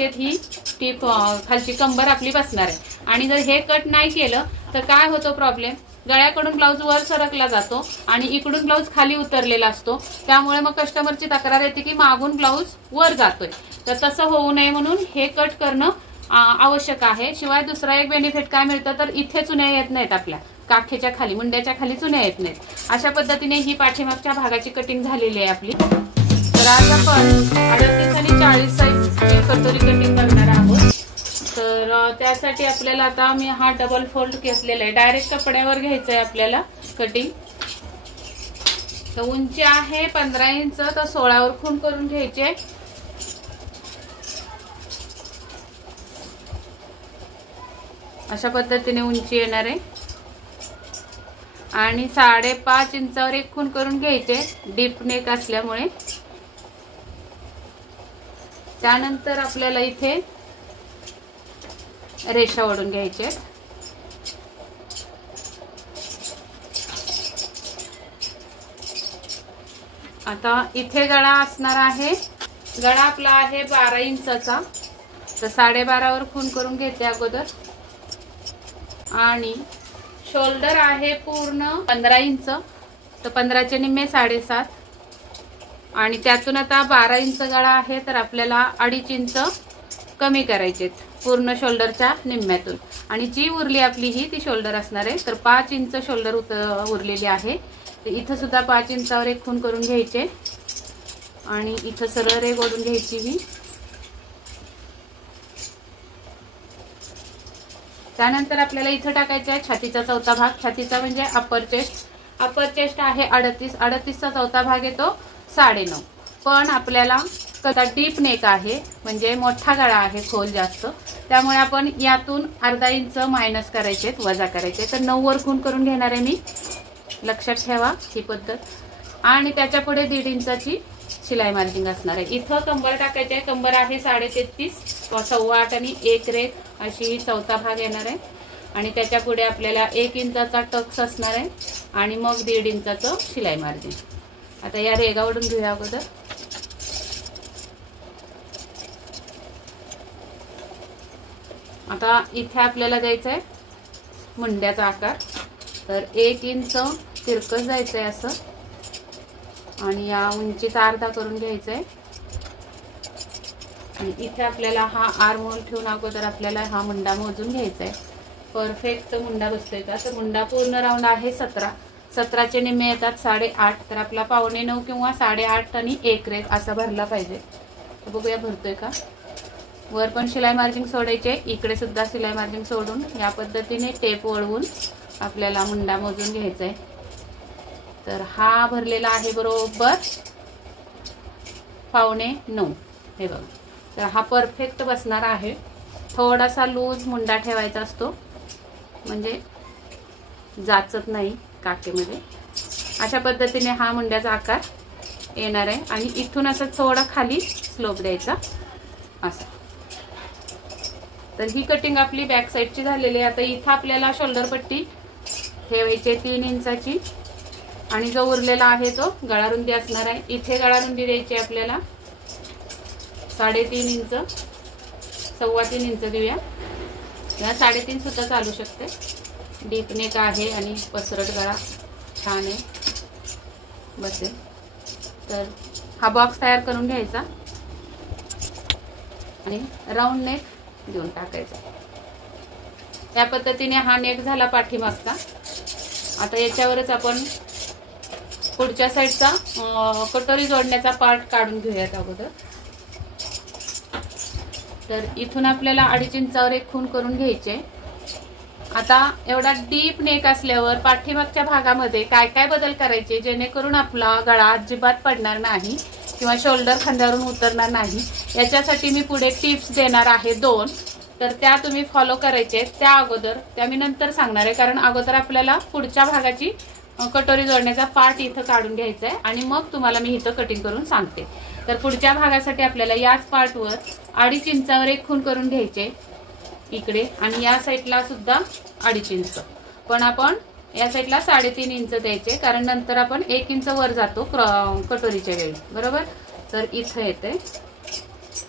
ही टीप खालची कंबर आपली बसणार आहे। आणि जर हे कट नाही केलं तर काय होतो प्रॉब्लेम, गळ्याकडून ब्लाऊज वर सरकला जातो आणि इकडून ब्लाऊज खाली उतरलेला असतो। त्यामुळे मग कस्टमरची तक्रार येते की मागून ब्लाऊज वर जातोय। तर तसं होऊ नये म्हणून हे कट करणं आवश्यक आहे। शिवाय दुसरा एक बेनिफिट काय मिळतं तर इथे चुन्या येत नाहीत, आपल्या काखेच्या खाली मुंड्याच्या खाली चुन्या येत नाहीत। अशा पद्धतीने ही पाठीमागच्या भागाची कटिंग झालेली आहे आपली। तर आज आपण 38 आणि 40 साईजची कटोरी कटिंग करणार आहोत। तर त्यासाठी आपल्याला आता मी हा डबल फोल्ड घेतलेला आहे, डायरेक्ट कपड्यावर घ्यायचं आहे आपल्याला कटिंग। तर उंची आहे 15 इंच, तर 16 वर खूण करून घ्यायचे। अशा पद्धतीने उंची येणार आहे आणि 5.5 इंचावर एक खूण करून घ्यायचे डीप नेक असल्यामुळे। त्यानंतर आपल्याला इथे रेषा ओढून घ्यायचे। आता इथे गळा असणार आहे, गळा आपला आहे 12 इंचाचा, तर 12.5 वर खूण करून घेते अगोदर। आणि शोल्डर आहे पूर्ण 15 इंच, तर 15चे निम्मे 7.5, आणि त्यातून आता 12 इंच गळा आहे, तर आपल्याला 2.5 इंच कमी करायचे पूर्ण शोल्डरच्या निम्म्यातून। आणि जी उरली आपली ही ती शोल्डर असणार आहे, तर 5 इंच शोल्डर उरलेली आहे। तर इथं सुद्धा 5 इंचावर एक खूण करून घ्यायचे आणि इथं सरळ रेघ ओढून घ्यायची ही। त्यानंतर आपल्याला इथं टाकायचा आहे छातीचा चौथा भाग। छातीचा म्हणजे अप्पर चेस्ट, अप्पर चेस्ट आहे 38, 38चा चौथा भाग येतो 9.5। पण आपल्याला कदा डीप नेक आहे, म्हणजे मोठा गळा आहे, खोल जास्त, त्यामुळे आपण यातून अर्धा इंच मायनस करायचे, वजा करायचे। तर 9 वर खूण करून घेणार आहे मी, लक्षात ठेवा ही पद्धत। आणि त्याच्या पुढे 1.5 इंचाची शिलाई मार्जिंग असणार आहे। इथं कंबर टाकायचे आहे, कंबर आहे 33.5, 8.25 आणि 1 रेघ अशी चौथा भाग येणार आहे। आणि त्याच्या पुढे आपल्याला 1 इंचाचा टक्स असणार आहे आणि मग 1.5 इंचाचं शिलाई मार्जिन। आता या रेघा ओढून घेऊया अगोदर। आता इथे आपल्याला द्यायचा आहे मुंड्याचा आकार, तर 1 इंच तिरकस जायचंय असं, आणि या उंचीचा अर्धा करून घ्यायचा आहे। आणि इथे आपल्याला हा आर्म होल ठेवून अगोदर आपल्याला हा मुंडा मोजून घ्यायचा आहे, परफेक्ट मुंडा बसतोय का। तर मुंडा पूर्ण राऊंड आहे 17, 17चे निम्मे येतात 8.5, तर आपला 9.25 किंवा 8.5 आणि 1 रेघ असा भरला पाहिजे। तर बघूया भरतोय का। वर पण शिलाई मार्जिंग सोडायचे, इकडे सुद्धा शिलाई मार्जिंग सोडून या पद्धतीने टेप वळवून आपल्याला मुंडा मोजून घ्यायचा आहे। तर हा भरलेला आहे बरोबर 8.25, हे बघा। तर हा परफेक्ट बसणार आहे। थोडासा लूज मुंडा ठेवायचा असतो, म्हणजे जाचत नाही काकेमध्ये। अशा पद्धतीने हा मुंड्याचा आकार येणार आहे आणि इथून असं थोडा खाली स्लोप द्यायचा असा। तर ही कटिंग आपली बॅक साईडची झालेली आहे। आता इथं आपल्याला शोल्डर पट्टी ठेवायची 3 इंचाची, आणि जो उरलेला आहे तो गळा रुंदी असणार आहे। इथे गळा रुंदी द्यायची आपल्याला 3.5 इंच, 3.25 इंच देऊया, या 3.5 सुद्धा चालू शकते। डीप नेक आहे आणि पसरट गळा छान आहे, बसेल। तर हा बॉक्स तयार करून घ्यायचा आणि राऊंड नेक देऊन टाकायचा। या पद्धतीने हा नेक झाला पाठीमागचा। आता याच्यावरच आपण पुढच्या साईडचा कटोरी जोडण्याचा पार्ट काढून घेऊयात अगोदर। तर इथून आपल्याला 2.5 इंचावर एक खूण करून घ्यायचे। आता एवढा डीप नेक असल्यावर पाठीमागच्या भागामध्ये काय काय बदल करायचे जेणेकरून आपला गळा अजिबात पडणार नाही किंवा शोल्डर खांद्यावरून उतरणार नाही, याच्यासाठी मी पुढे टिप्स देणार आहे 2। तर त्या तुम्ही फॉलो करायचे। त्या अगोदर त्या मी नंतर सांगणार आहे, कारण अगोदर आपल्याला पुढच्या भागाची कटोरी जोडण्याचा पार्ट इथं काढून घ्यायचा आहे आणि मग तुम्हाला मी इथं कटिंग करून सांगते। तर पुढच्या भागासाठी आपल्याला याच पार्टवर 2.5 इंचावर एक खूण करून घ्यायचे इकडे, आणि या साईडला सुद्धा 2.5 इंच, पण आपण या साईडला 3.5 इंच द्यायचे, कारण नंतर आपण 1 इंच वर जातो कटोरीच्या वेळी, बरोबर। तर इथं येते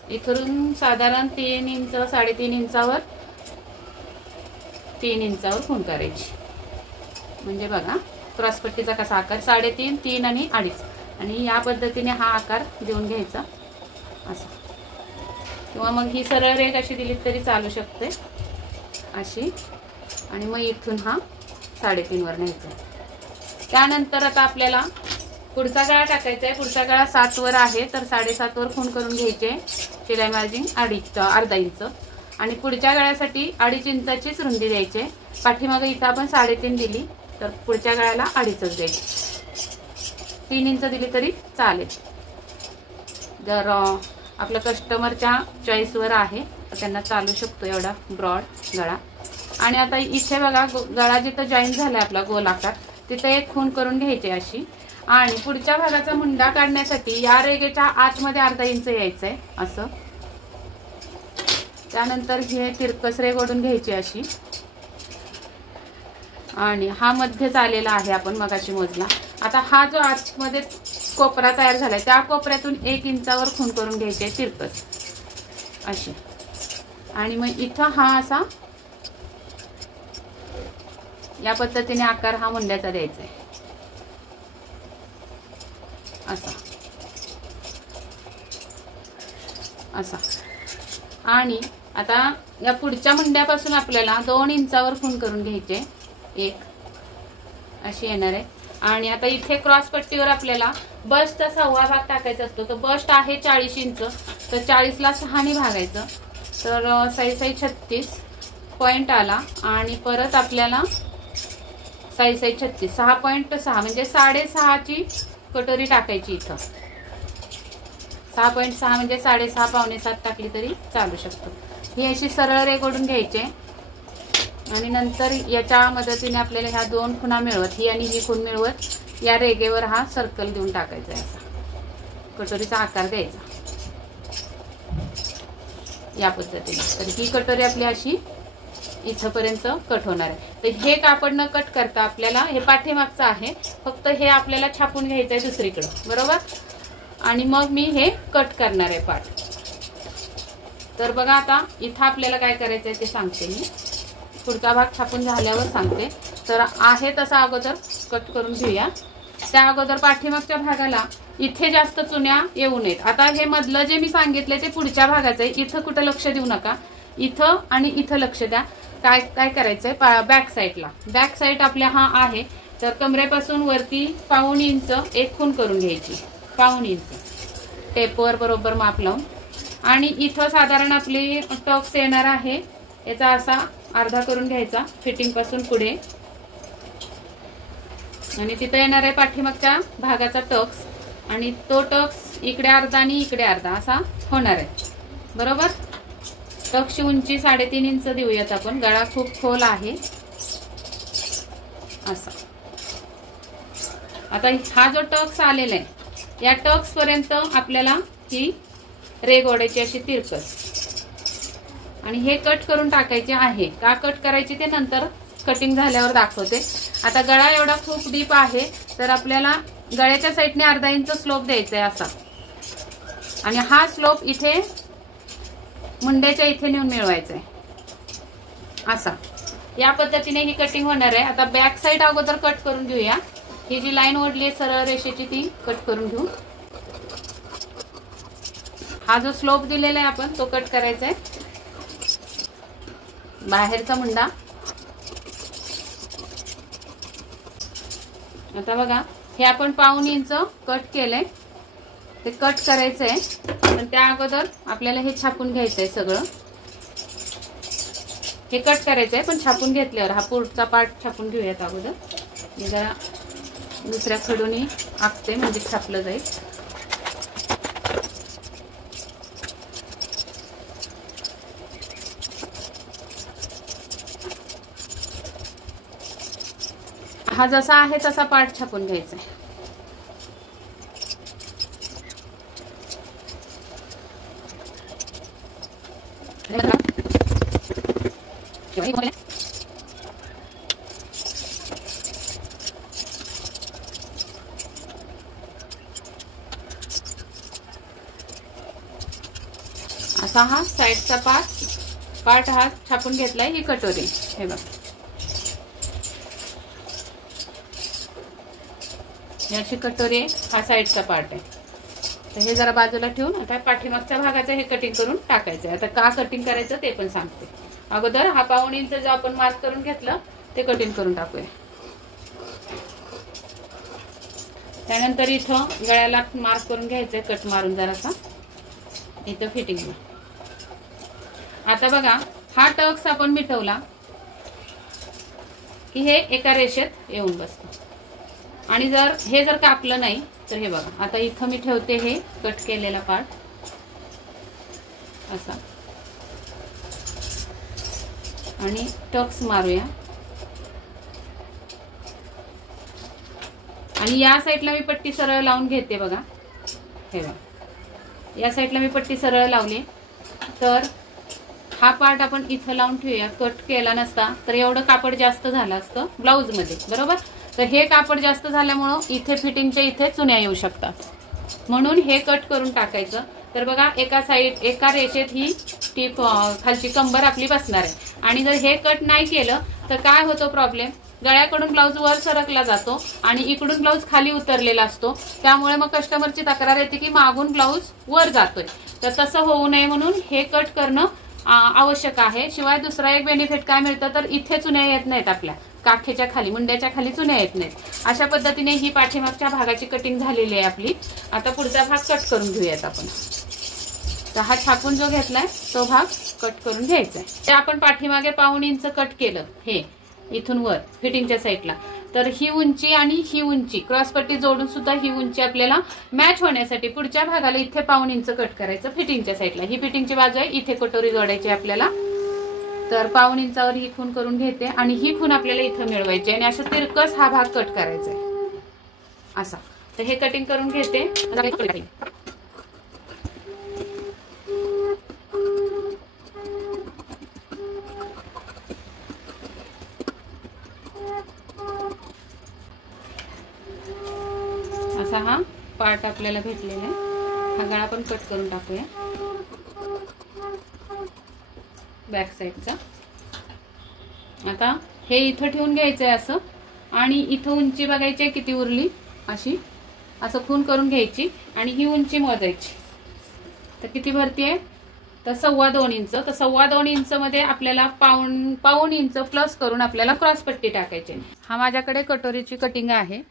इथून साधारण 3 इंच 3.5 इंचावर 3 इंचावर खूण करायची. म्हणजे बघा क्रॉसपट्टीचा कसा आकार 3.5, 3 आणि 2.5 आणि या पद्धतीने हा आकार देऊन घ्यायचा असा. किंवा मग ही सरळ रेघ अशी दिली तरी चालू शकते अशी. आणि मग इथून हा 3.5 वर न्यायचा. त्यानंतर आता आपल्याला पुढचा गळा टाकायचा आहे. पुढचा गळा 7 वर आहे तर 7.5 वर खूण करून घ्यायचे. शिलाई मार्जिन अर्धा इंच आणि पुढच्या गळ्यासाठी 2.5 इंचाचीच रुंदी द्यायची. पाठीमागे इथं आपण 3.5 दिली तर पुढच्या गळ्याला 2.5च द्यायची. 3 इंच दिली तरी चालेल. जर आपलं कस्टमरच्या चॉईसवर आहे तर त्यांना चालू शकतो एवढा ब्रॉड गळा. आणि आता इथे बघा गळा जिथं जॉईन झालाय आपला गोल आकार तिथे एक खूण करून घ्यायची अशी. आणि पुढच्या भागाचा मुंडा काढण्यासाठी या रेघेच्या आतमध्ये अर्धा इंच यायचंय असं. त्यानंतर हे तिरकस रेघ ओढून घ्यायची अशी. आणि हा मध्यच आलेला आहे आपण मगाशी मोजला. आता हा जो आतमध्ये कोपरा तयार झालाय त्या कोपऱ्यातून 1 इंचावर खूण करून घ्यायचे तिरकस अशी. आणि मग इथं हा असा या पद्धतीने आकार हा मुंड्याचा द्यायचा आहे असा असा. आणि आता या पुढच्या मुंड्यापासून आपल्याला 2 इंचावर खूण करून घ्यायचे 1 अशी येणार आहे. आणि आता इथे क्रॉस पट्टीवर आपल्याला बस्टचा 1/2 भाग टाकायचा असतो. तर बस्ट आहे 40 इंच तर 40ला 6 भागायचं तर 6 36 पॉइंट आला. आणि परत आपल्याला 6 36 6.6 म्हणजे 6.5ची कटोरी टाकायची इथं. 6.6 म्हणजे 6.5 पावणे 7 टाकली तरी चालू शकतो. ही अशी सरळ रेघ ओढून घ्यायची आणि नंतर याच्या मदतीने आपल्याला ह्या 2 खुणा मिळवत ही आणि ही खूण मिळवत या रेघेवर हा सर्कल देऊन टाकायचा आहे असा. कटोरीचा आकार द्यायचा या पद्धतीने. तर ही कटोरी आपली अशी इथपर्यंत कट होणार आहे. तर हे कापड न कट करता आपल्याला हे पाठीमागचं आहे फक्त हे आपल्याला छापून घ्यायचं आहे दुसरीकडे बरोबर. आणि मग मी हे कट करणार आहे पाठ. तर बघा आता इथं आपल्याला काय करायचं आहे ते सांगते मी. पुढचा भाग छापून झाल्यावर सांगते. तर आहे तसा अगोदर कट करून घेऊया. त्या अगोदर पाठीमागच्या भागाला इथे जास्त चुन्या येऊ नयेत. आता हे मधलं जे मी सांगितलंय ते पुढच्या भागाचं आहे. इथं कुठं लक्ष देऊ नका. इथं आणि इथं लक्ष द्या. काय काय करायचंय बॅक साईडला. बॅक साईड आपल्या हा आहे तर कमरेपासून वरती 1/2 इंच एक खूण करून घ्यायची. 1/2 इंच टेपवर बरोबर माप लावून. आणि इथं साधारण आपली टक्स येणार आहे याचा असा अर्धा करून घ्यायचा फिटिंग पासून पुढे. आणि तिथं येणार आहे पाठीमागच्या भागाचा टक्स आणि तो टक्स इकडे अर्धा आणि इकडे अर्धा असा होणार आहे बरोबर. टक्सची उंची 3.5 इंच देऊयात आपण. गळा खूप खोल आहे असा. आता हा जो टक्स आलेला आहे या टक्स पर्यंत आपल्याला ही रेघ ओढायची अशी तिरकस. आणि हे कट करून टाकायचे आहे. का कट करायची ते नंतर कटिंग झाल्यावर दाखवते. आता गळा एवढा खूप डीप आहे तर आपल्याला गळ्याच्या साईडने अर्धा इंच स्लोप द्यायचा आहे असा. आणि हा स्लोप इथे मुंड्याच्या इथे नेऊन मिळवायचा आहे असा. या पद्धतीने ही कटिंग होणार आहे. आता बॅक साईड अगोदर कट करून घेऊया. ही जी लाईन ओढली आहे सरळ रेषेची ती कट करून घेऊ. हा जो स्लोप दिलेला आहे आपण तो कट करायचा आहे. बाहेरचा मुंडा आता बघा हे आपण 1/2 इंच कट केलंय ते कट करायचंय. पण त्या अगोदर आपल्याला हे छापून घ्यायचंय सगळं. हे कट करायचंय पण छापून घेतल्यावर हा पुढचा पार्ट छापून घेऊयात अगोदर. मी जरा दुसऱ्या खडूनी आखते म्हणजे छापलं जाईल. हा जसा आहे तसा पार्ट छापून घ्यायचा आहे. असा हा साईडचा पार्ट हा छापून घेतलाय ही कटोरी। हे बघा, ही अशी कटोरी हा साईडचा पार्ट आहे। तर हे जरा बाजूला ठेवून आता पाठीमागच्या भागाचं हे कटिंग करून टाकायचं। आता का कटिंग करायचं ते पण सांगते। अगोदर हा 1/2 इंच जो आपण मार्क करून घेतलं ते कटिंग करून टाकूया। त्यानंतर इथं गळ्याला मार्क करून घ्यायचंय, कट मारून जरासा इथं फिटिंगला। आता बघा, हा टक्स आपण मिटवला की हे एका रेषेत येऊन बसतं। आणि जर कापलं नाही तर हे बघा, आता इथं मी ठेवते हे कट केलेला पार्ट असा आणि टक्स मारूया। आणि या साईडला मी पट्टी सरळ लावून घेते बघा। हे बघा, या साईडला मी पट्टी सरळ लावली। तर हा पार्ट आपण इथं लावून ठेवूया। कट केला नसता तर एवढं कापड जास्त झालं असतं ब्लाऊज मध्ये, बरोबर। तर हे कापड जास्त झाल्यामुळं इथे फिटिंगच्या इथे चुन्या येऊ शकतात, म्हणून हे कट करून टाकायचं। तर बघा, एका रेषेत ही टीप खालची कंबर आपली बसणार आहे। आणि जर हे कट नाही केलं तर काय होतो प्रॉब्लेम, गळ्याकडून ब्लाऊज वर सरकला जातो आणि इकडून ब्लाऊज खाली उतरलेला असतो। त्यामुळे मग कस्टमरची तक्रार येते की मागून ब्लाऊज वर जातोय। तर तसं होऊ नये म्हणून हे कट करणं आवश्यक आहे। शिवाय दुसरा एक बेनिफिट काय मिळतं, तर इथे चुन्या येत नाहीत, आपल्या काखेच्या खाली, मुंड्याच्या खाली चुन्या येत नाहीत। अशा पद्धतीने ही पाठीमागच्या भागाची कटिंग झालेली आहे आपली। आता पुढचा भाग कट करून घेऊयात आपण। तर हा छापून जो घेतलाय तो भाग कट करून घ्यायचा आहे। ते आपण पाठीमागे 1/2 इंच कट केलं, हे इथून वर फिटिंगच्या साईडला। तर ही उंची आणि ही उंची क्रॉस पट्टी जोडून सुद्धा ही उंची आपल्याला मॅच होण्यासाठी पुढच्या भागाला इथे 1/2 इंच कट करायचं फिटिंगच्या साईडला। ही फिटिंगची बाजू आहे, इथे कटोरी जोडायची आपल्याला। तर 1/2 इंचावर ही खूण करून घेते आणि ही खूण आपल्याला इथं मिळवायची आणि असं तिरकस हा भाग कट करायचा आहे असा। तर हे कटिंग करून घेते। असा हा पार्ट आपल्याला भेटलेला आहे। हा गळा पण कट करून टाकूया बॅक साईडचा। आता हे इथं ठेवून घ्यायचंय असं, आणि इथं उंची बघायची किती उरली, अशी असं खून करून घ्यायची आणि ही उंची मोजायची। तर किती भरतीये, तर 2.25 इंच। तर 2.25 इंच मध्ये आपल्याला पाऊण इंच प्लस करून आपल्याला क्रॉस पट्टी टाकायची। हा माझ्याकडे कटोरीची कटिंग आहे।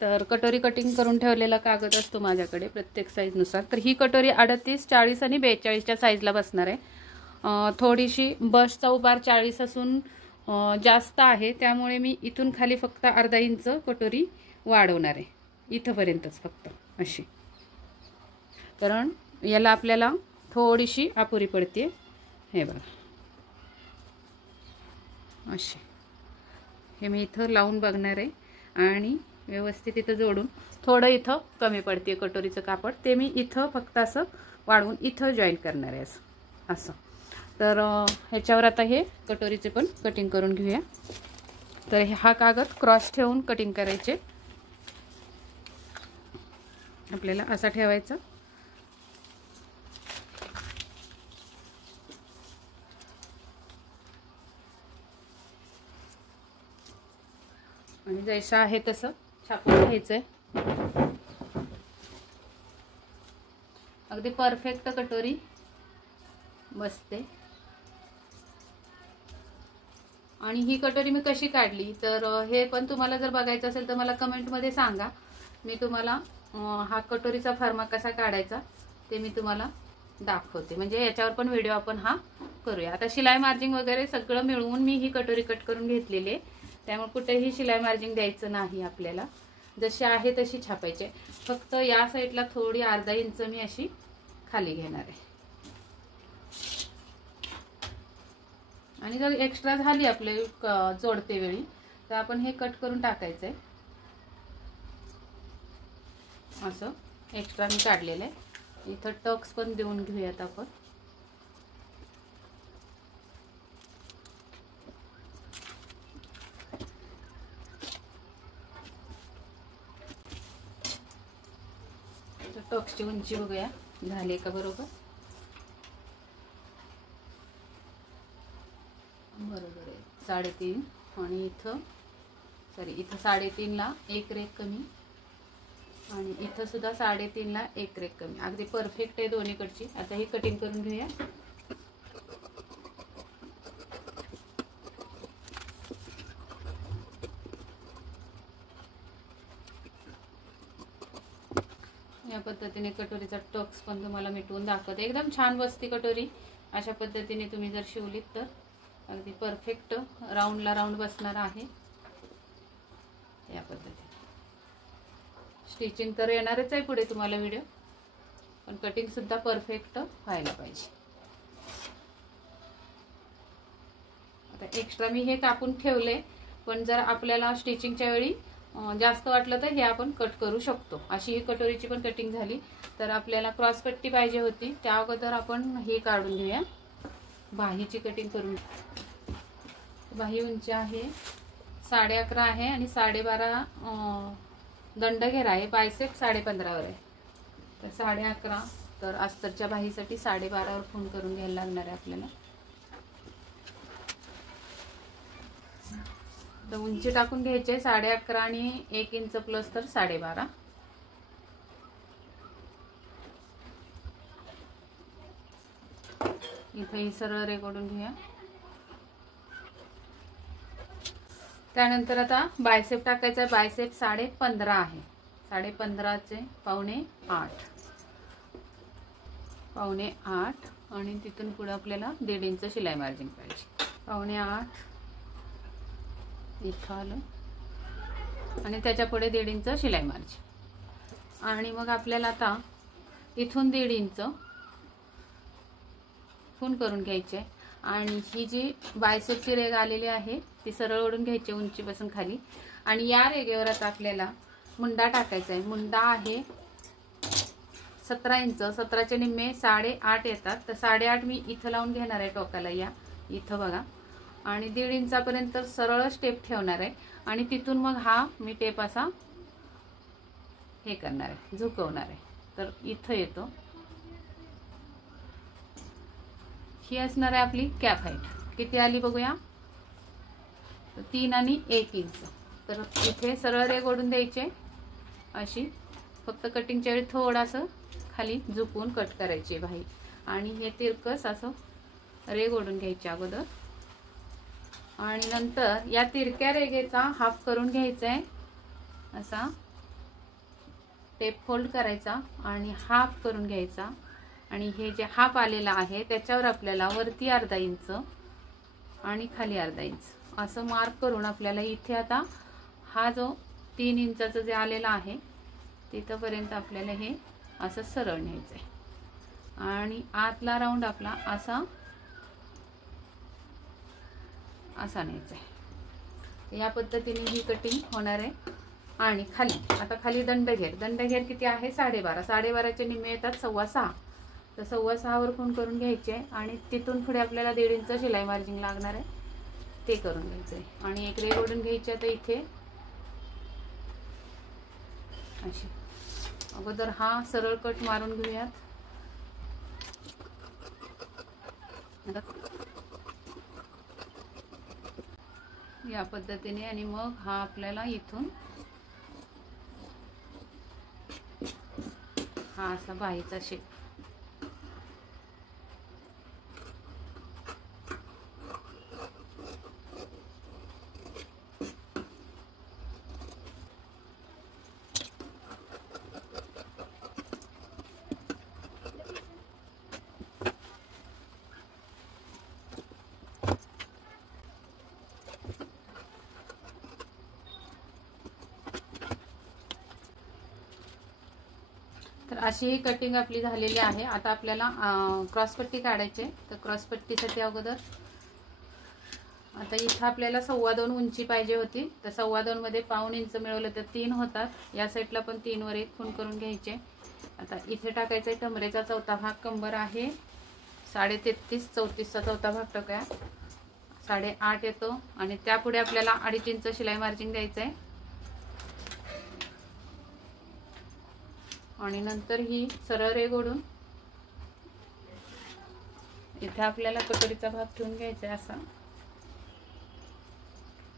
तर कटोरी कटिंग करून ठेवलेला कागद असतो माझ्याकडे प्रत्येक साईज नुसार। तर ही कटोरी 38, 40 आणि 42च्या साईजला बसणार आहे। थोडीशी बसचा उभार 40 असून जास्त आहे, त्यामुळे मी इथून खाली फक्त अर्धा इंच कटोरी वाढवणार आहे, इथपर्यंतच फक्त अशी। कारण याला आपल्याला थोडीशी अपुरी पडते। हे बघा अशी, हे मी इथं लावून बघणार आहे आणि व्यवस्थित इथं जोडून थोडं इथं कमी पडते कटोरीचं कापड, ते मी इथं फक्त असं वाढवून इथं जॉईन करणार आहे असं। तर ह्याच्यावर आता हे कटोरीचे पण कटिंग करून घेऊया। तर हा कागद क्रॉस ठेवून कटिंग करायचे आपल्याला, असा ठेवायचा। आणि जैसा आहे तसं छापून घ्यायचंय। अगदी परफेक्ट कटोरी बसते। आणि ही कटोरी मी कशी काढली, तर हे पण तुम्हाला जर बघायचं असेल तर मला कमेंट मध्ये सांगा। मी तुम्हाला हा कटोरीचा फर्मा कसा काढायचा ते मी तुम्हाला दाखवते, म्हणजे याच्यावर पण व्हिडिओ आपण हा करूया। आता शिलाई मार्जिंग वगैरे सगळं मिळवून मी ही कटोरी कट करून घेतलेली आहे, त्यामुळे कुठेही शिलाई मार्जिंग द्यायचं नाही आपल्याला, जशी आहे तशी छापायचे। फक्त या साईडला थोडी अर्धा इंच मी अशी खाली घेणार आहे। आणि जर एक्स्ट्रा झाली आपले जोडते वेळी तर आपण हे कट करून टाकायचंय। असं एक्स्ट्रा मी काढलेलं आहे। इथं टक्स पण देऊन घेऊयात आपण। टक्सची उंची बघूया झाली का बरोबर। बरोबर आहे 3.5 आणि इथं सॉरी इथं 3.5ला एक रेघ कमी आणि इथं सुद्धा 3.5ला एक रेघ कमी. अगदी परफेक्ट आहे दोन्हीकडची. आता ही कटिंग करून घेऊया. या पद्धतीने कटोरीचा टक्स पण तुम्हाला मिटवून दाखवते. एकदम छान बसती कटोरी. अशा पद्धतीने तुम्ही जर शिवलीत तर अगदी परफेक्ट राऊंडला राऊंड बसणार आहे. या पद्धतीने स्टिचिंग तर येणारच आहे पुढे तुम्हाला व्हिडिओ, पण कटिंग सुद्धा परफेक्ट व्हायला पाहिजे. आता एक्स्ट्रा मी हे कापून ठेवले, पण जर आपल्याला स्टिचिंगच्या वेळी जास्त वाटलं तर हे आपण कट करू शकतो. अशी ही कटोरीची पण कटिंग झाली. तर आपल्याला क्रॉस पट्टी पाहिजे होती, त्या अगोदर आपण हे काढून घेऊया. बाहीची कटिंग करून. बाही उंची आहे 11.5 आहे आणि 12.5 दंडघेर आहे. बायसेप 15.5 वर आहे. तर 11.5 तर अस्तरच्या बाहीसाठी 12.5 वर फोन करून घ्यायला लागणार आहे आपल्याला. तर उंची टाकून घ्यायची 11.5 आणि 1 इंच प्लस तर 12.5. इथं ही सरळ रेघोडून घेऊया. त्यानंतर आता बायसेप टाकायचा आहे. बायसेप 15.5 आहे. 15.5चे 7.5 आणि तिथून पुढे आपल्याला 1.5 इंच शिलाई मार्जिन पाहिजे. 7.5 इथं आलं आणि त्याच्या पुढे 1.5 इंच शिलाई मार्जिन. आणि मग आपल्याला आता इथून 1.5 इंच खून करून घ्यायचे. आणि ही जी बायसेपची रेघ आलेली आहे ती सरळ ओढून घ्यायची उंचीपासून खाली. आणि या रेघेवर आता आपल्याला मुंडा टाकायचा आहे. मुंडा आहे 17 इंच. 17चे निम्मे 8.5 येतात. तर 8.5 मी इथं लावून घेणार आहे टोकाला. या इथं बघा. आणि 1.5 इंचापर्यंत सरळ स्टेप ठेवणार आहे. आणि तिथून मग हा मी टेप असा हे करणार आहे, झुकवणार आहे. तर इथं येतो. ही असणार आहे आपली कॅप हाईट. किती आली बघूया. 3 आणि 1 इंच. तर इथे सरळ रेघ ओढून द्यायचे अशी. फक्त कटिंगच्या वेळी थोडंसं खाली झुकवून कट करायची बाही. आणि हे तिरकस असं रेघ ओढून घ्यायचे अगोदर. आणि नंतर या तिरक्या रेघेचा हाफ करून घ्यायचा आहे. असा टेप फोल्ड करायचा आणि हाफ करून घ्यायचा. आणि हे जे हाफ आलेला आहे त्याच्यावर आपल्याला वरती 1/2 इंच आणि खाली 1/2 इंच असं मार्क करून आपल्याला इथे आता हा जो 3 इंचाचा जे आलेला आहे तिथपर्यंत आपल्याला हे असं सरळ न्यायचं आहे. आणि आतला राऊंड आपला असा न्यायचा आहे. या पद्धतीने ही कटिंग होणार आहे. आणि खाली आता खाली दंडघेर. दंडघेर किती आहे 12.5. 12.5चे निम्मे येतात 6.25. तर 6.25 वर खूण करून घ्यायचे. आणि तिथून पुढे आपल्याला 1.5 इंच शिलाई मार्जिन लागणार आहे, ते करून घ्यायचं आहे. आणि एक रेघ ओढून घ्यायची. आता इथे अशी अगोदर हा सरळ कट मारून घेऊयात. या पद्धतीने. आणि मग हा आपल्याला इथून हा असा बाहीचा शेप. तर अशी ही कटिंग आपली झालेली आहे. आता आपल्याला क्रॉसपट्टी काढायची. तर क्रॉसपट्टीसाठी अगोदर आता इथं आपल्याला 2.25 उंची पाहिजे होती. तर 2.25 मध्ये 1/2 इंच मिळवलं तर 3 होतात. या साईडला पण 3 वर एक खूण करून घ्यायचे. आता इथे टाकायचं आहे कमरेचा चौथा भाग. कंबर आहे 33.5. 34चा चौथा भाग टाकूया. 8.5 येतो. आणि त्यापुढे आपल्याला 2.5 इंच शिलाई मार्जिन द्यायचं आहे. आणि नंतर ही सरळ रेघ ओढून इथे आपल्याला कटोरीचा भाग ठेवून घ्यायचा आहे असा.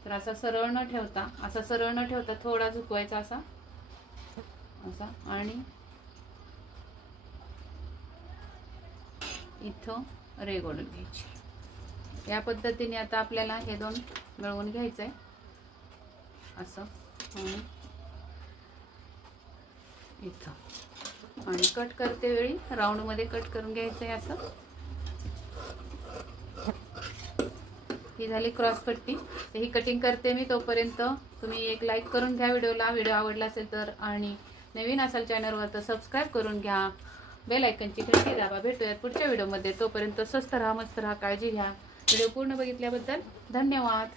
तर असा सरळ न ठेवता, असा सरळ न ठेवता थोडा झुकवायचा असा असा, आणि इथं रेघ ओढून घ्यायची। या पद्धतीने आता आपल्याला हे दोन मिळवून घ्यायचंय असं, आणि इथं, आणि कट करते वेळी राऊंड मध्ये कट करून घ्यायचंय असं। ही झाली क्रॉस पट्टी। तर ही कटिंग करते मी, तोपर्यंत तुम्ही एक लाईक करून घ्या व्हिडिओला, व्हिडिओ आवडला असेल तर, आणि नवीन असाल चॅनलवर तर सबस्क्राईब करून घ्या, बेल आयकनची घंटी दाबा। भेटूयात पुढच्या व्हिडिओमध्ये, तोपर्यंत स्वस्त राहा, मस्त राहा, काळजी घ्या। व्हिडिओ पूर्ण बघितल्याबद्दल धन्यवाद।